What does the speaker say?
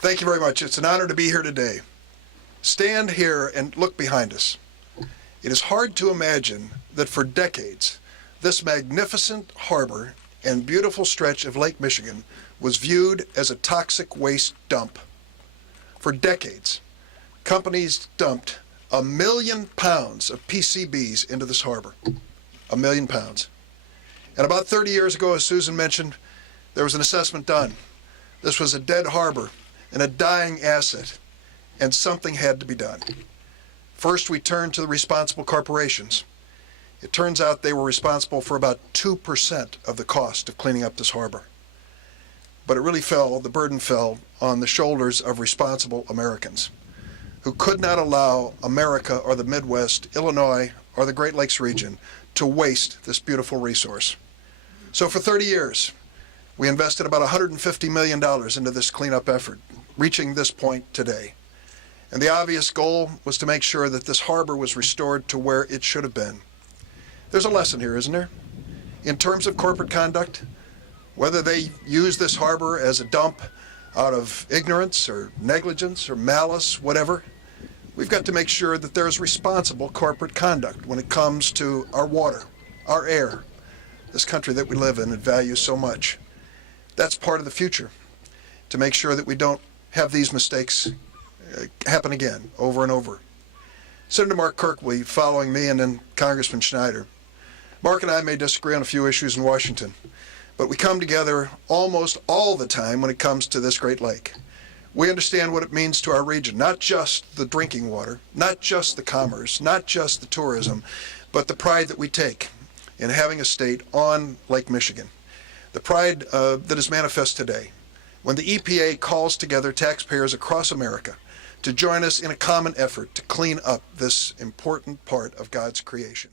Thank you very much. It's an honor to be here today. Stand here and look behind us. It is hard to imagine that for decades, this magnificent harbor and beautiful stretch of Lake Michigan was viewed as a toxic waste dump. For decades, companies dumped 1 million pounds of PCBs into this harbor. 1 million pounds. And about 30 years ago, as Susan mentioned, there was an assessment done. This was a dead harbor and a dying asset, and something had to be done. First, we turned to the responsible corporations. It turns out they were responsible for about 2% of the cost of cleaning up this harbor. But it really the burden fell on the shoulders of responsible Americans who could not allow America or the Midwest, Illinois, or the Great Lakes region to waste this beautiful resource. So for 30 years, we invested about $150 million into this cleanup effort, reaching this point today. And the obvious goal was to make sure that this harbor was restored to where it should have been. There's a lesson here, isn't there? In terms of corporate conduct, whether they use this harbor as a dump out of ignorance or negligence or malice, whatever, we've got to make sure that there's responsible corporate conduct when it comes to our water, our air, this country that we live in and value so much. That's part of the future, to make sure that we don't have these mistakes happen again, over and over. Senator Mark Kirkley following me, and then Congressman Schneider. Mark and I may disagree on a few issues in Washington, but we come together almost all the time when it comes to this Great Lake. We understand what it means to our region, not just the drinking water, not just the commerce, not just the tourism, but the pride that we take in having a state on Lake Michigan. The pride that is manifest today when the EPA calls together taxpayers across America to join us in a common effort to clean up this important part of God's creation.